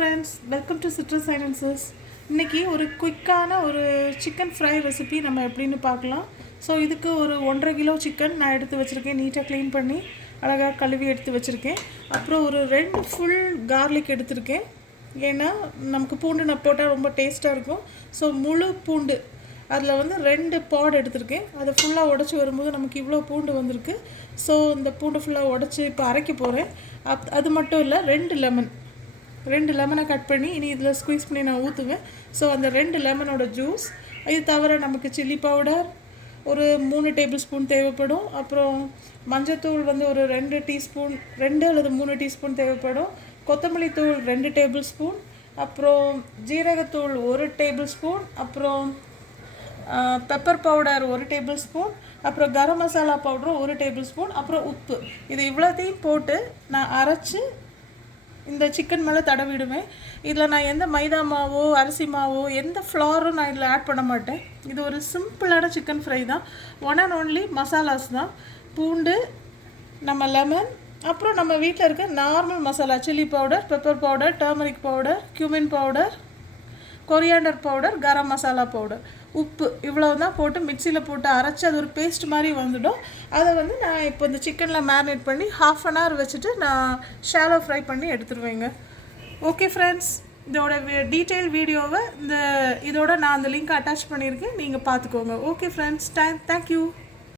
Friends, welcome to citrus silencers. இன்றைக்கி ஒரு குயிக்கான ஒரு சிக்கன் ஃப்ரை ரெசிபி நம்ம எப்படின்னு பார்க்கலாம். ஸோ இதுக்கு ஒரு 1.5 கிலோ சிக்கன் நான் எடுத்து வச்சுருக்கேன். நீட்டாக க்ளீன் பண்ணி அழகாக கழுவி எடுத்து வச்சுருக்கேன். அப்புறம் ஒரு 2 ஃபுல் கார்லிக் எடுத்திருக்கேன். ஏன்னா நமக்கு பூண்டு நான் போட்டால் ரொம்ப டேஸ்ட்டாக இருக்கும். ஸோ முழு பூண்டு அதில் வந்து 2 பாட் எடுத்திருக்கேன். அதை ஃபுல்லாக உடச்சி வரும்போது நமக்கு இவ்வளோ பூண்டு வந்திருக்கு. ஸோ இந்த பூண்டு ஃபுல்லாக உடச்சி இப்போ அரைக்க போகிறேன். அது மட்டும் இல்லை, 2 லெமனை கட் பண்ணி இனி இதில் ஸ்குவீஸ் பண்ணி நான் ஊற்றுவேன். ஸோ அந்த 2 லெமனோட ஜூஸ். இது தவிர நமக்கு சில்லி பவுடர் ஒரு 3 டேபிள் ஸ்பூன் தேவைப்படும். அப்புறம் மஞ்சத்தூள் வந்து ஒரு 2 டீஸ்பூன் 2 அல்லது 3 டீஸ்பூன் தேவைப்படும். கொத்தமல்லி தூள் 2 டேபிள் ஸ்பூன். அப்புறம் ஜீரகத்தூள் 1 டேபிள் ஸ்பூன். அப்புறம் பெப்பர் பவுடர் 1 டேபிள் ஸ்பூன். அப்புறம் கரம் மசாலா பவுடர் 1 டேபிள் ஸ்பூன். அப்புறம் உப்பு. இது இவ்வளோத்தையும் போட்டு நான் அரைச்சி இந்த சிக்கன் மேலே தடவிடுவேன். இதில் நான் எந்த மைதா மாவோ அரிசி மாவோ எந்த ஃப்ளாரும் நான் இதில் ஆட் பண்ண மாட்டேன். இது ஒரு சிம்பிளான சிக்கன் ஃப்ரை தான். ஒன் அண்ட் ஒன்லி மசாலாஸ் தான். பூண்டு, நம்ம லெமன், அப்புறம் நம்ம வீட்டில் இருக்க normal masala, chilli powder, pepper powder, turmeric powder, cumin powder, coriander powder, garam masala powder, உப்பு, இவ்வளோ தான் போட்டு மிக்சியில் போட்டு அரைச்சி அது ஒரு பேஸ்ட் மாதிரி வந்துடும். அதை வந்து நான் இப்போ இந்த சிக்கனில் மேரினேட் பண்ணி 1/2 hour வச்சுட்டு நான் ஷாலோ ஃப்ரை பண்ணி எடுத்துருவேங்க. ஓகே ஃப்ரெண்ட்ஸ், இதோட டீட்டெயில் வீடியோவை இதோட நான் அந்த லிங்க் அட்டாச் பண்ணியிருக்கேன். நீங்கள் பார்த்துக்கோங்க. Okay friends, thank you.